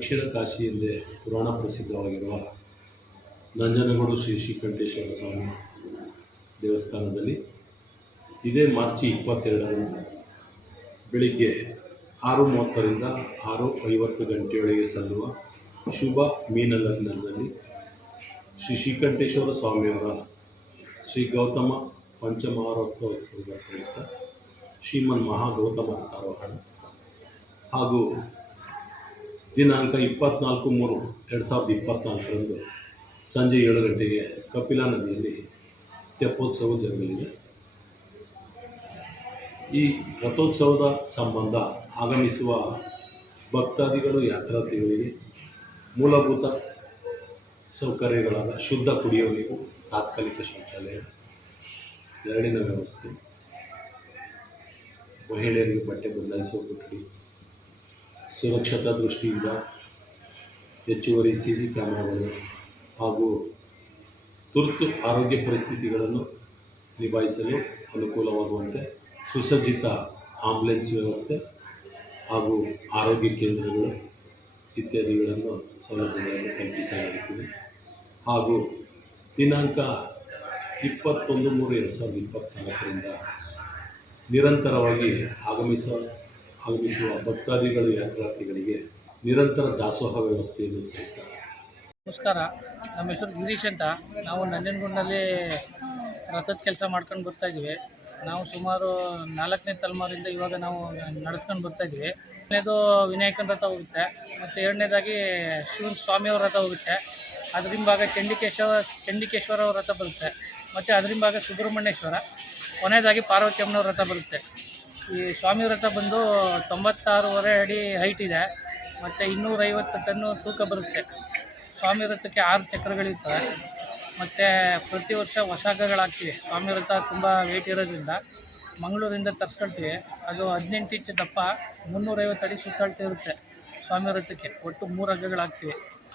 ದಕ್ಷಿಣ ಕಾಶಿಯಲ್ಲೇ ಪುರಾಣ ಪ್ರಸಿದ್ಧವಾಗಿರುವ ನಂಜನಗೂಡು ಶ್ರೀ ಶ್ರೀಕಂಠೇಶ್ವರ ಸ್ವಾಮಿ ದೇವಸ್ಥಾನದಲ್ಲಿ ಇದೇ ಮಾರ್ಚಿ ಇಪ್ಪತ್ತೆರಡರಂದು ಬೆಳಿಗ್ಗೆ ಆರು ಮೂವತ್ತರಿಂದ ಆರು ಐವತ್ತು ಗಂಟೆಯೊಳಗೆ ಸಲ್ಲುವ ಶುಭ ಮೀನಲಗ್ನದಲ್ಲಿ ಶ್ರೀ ಶ್ರೀಕಂಠೇಶ್ವರ ಸ್ವಾಮಿಯವರ ಶ್ರೀ ಗೌತಮ ಪಂಚಮಹಾರೋತ್ಸವೋತ್ಸವದ ಪ್ರಯುಕ್ತ ಶ್ರೀಮನ್ ಮಹಾಗೌತಮ ಆರೋಹಣ ಹಾಗೂ ದಿನಾಂಕ ಇಪ್ಪತ್ನಾಲ್ಕು ಮೂರು ಎರಡು ಸಾವಿರದ ಇಪ್ಪತ್ತ್ನಾಲ್ಕರಂದು ಸಂಜೆ ಏಳು ಗಂಟೆಗೆ ಕಪಿಲಾ ನದಿಯಲ್ಲಿ ತೆಪ್ಪೋತ್ಸವ ಜರುಗಲಿದೆ. ಈ ರಥೋತ್ಸವದ ಸಂಬಂಧ ಆಗಮಿಸುವ ಭಕ್ತಾದಿಗಳು, ಯಾತ್ರಾರ್ಥಿಗಳಿಗೆ ಮೂಲಭೂತ ಸೌಕರ್ಯಗಳಾದ ಶುದ್ಧ ಕುಡಿಯುವ ನೀರು, ತಾತ್ಕಾಲಿಕ ಶೌಚಾಲಯ, ನೆರಳಿನ ವ್ಯವಸ್ಥೆ, ಮಹಿಳೆಯರಿಗೆ ಬಟ್ಟೆ ಬದಲಾಯಿಸುವ ಕೊಠಡಿ ಸುರಕ್ಷತಾ ದೃಷ್ಟಿಯಿಂದ ಹೆಚ್ಚುವರಿ ಸಿ ಸಿ ಕ್ಯಾಮ್ರಾಗಳು ಹಾಗೂ ತುರ್ತು ಆರೋಗ್ಯ ಪರಿಸ್ಥಿತಿಗಳನ್ನು ನಿಭಾಯಿಸಲು ಅನುಕೂಲವಾಗುವಂತೆ ಸುಸಜ್ಜಿತ ಆಂಬ್ಯುಲೆನ್ಸ್ ವ್ಯವಸ್ಥೆ ಹಾಗೂ ಆರೋಗ್ಯ ಕೇಂದ್ರಗಳು ಇತ್ಯಾದಿಗಳನ್ನು ಸೌಲಭ್ಯಗಳನ್ನು ಕಲ್ಪಿಸಲಾಗುತ್ತಿದೆ. ಹಾಗೂ ದಿನಾಂಕ ಇಪ್ಪತ್ತೊಂದು ಮೂರು ಎರಡು ಸಾವಿರದ ಇಪ್ಪತ್ತ್ನಾಲ್ಕರಿಂದ ನಿರಂತರವಾಗಿ ಆಗಮಿಸ ಆಗಮಿಸುವ ಭಕ್ತಾದಿಗಳು, ಯಾತ್ರಾರ್ಥಿಗಳಿಗೆ ನಿರಂತರ ದಾಸೋಹ ವ್ಯವಸ್ಥೆಯನ್ನು ಸಹಿತ. ನಮಸ್ಕಾರ. ನಮ್ಮ ಹೆಸರು ಗಿರೀಶ್ ಅಂತ. ನಾವು ನಂಜನಗೂಡಿನಲ್ಲಿ ರಥದ ಕೆಲಸ ಮಾಡ್ಕೊಂಡು ಬರ್ತಾ ಇದ್ವಿ ನಾವು ಸುಮಾರು ನಾಲ್ಕನೇ ತಲೆಮಾರಿಂದ ಇವಾಗ ನಾವು ನಡೆಸ್ಕೊಂಡು ಬರ್ತಾ ಇದ್ವಿ ಎರಡನೇದು ವಿನಾಯಕನ ರಥ ಹೋಗುತ್ತೆ, ಮತ್ತು ಎರಡನೇದಾಗಿ ಶಿವನ ಸ್ವಾಮಿಯವ್ರ ರಥ ಹೋಗುತ್ತೆ. ಅದರಿಂದ ಭಾಗ ಚಂಡಿಕೇಶ್ವರ ಚಂಡಿಕೇಶ್ವರ ರಥ ಬರುತ್ತೆ, ಮತ್ತು ಅದರಿಂದ ಭಾಗ ಸುಬ್ರಹ್ಮಣ್ಯೇಶ್ವರ. ಕೊನೆಯದಾಗಿ ಪಾರ್ವತಿಯಮ್ಮನವ್ರ ರಥ ಬರುತ್ತೆ. ಈ ಸ್ವಾಮಿ ರಥ ಬಂದು ತೊಂಬತ್ತಾರೂವರೆ ಅಡಿ ಹೈಟ್ ಇದೆ. ಮತ್ತು ಇನ್ನೂರೈವತ್ತು ಟನ್ನು ತೂಕ ಬರುತ್ತೆ. ಸ್ವಾಮಿ ವ್ರತಕ್ಕೆ ಆರು ಚಕ್ರಗಳಿರ್ತವೆ. ಮತ್ತು ಪ್ರತಿ ವರ್ಷ ಹೊಸ ಹಗ್ಗಗಳಾಗ್ತಿವಿ ಸ್ವಾಮಿ ರಥ ತುಂಬ ವೇಟ್ ಇರೋದ್ರಿಂದ ಮಂಗಳೂರಿಂದ ತರಿಸ್ಕೊಳ್ತೀವಿ. ಅದು ಹದಿನೆಂಟು ಇಂಚು ದಪ್ಪ, ಮುನ್ನೂರೈವತ್ತು ಅಡಿ ಸುತ್ತಾಳ್ತಿರುತ್ತೆ ಸ್ವಾಮಿ ರಥಕ್ಕೆ ಒಟ್ಟು ಮೂರು ಹಗ್ಗಗಳಾಗ್ತಿವಿ.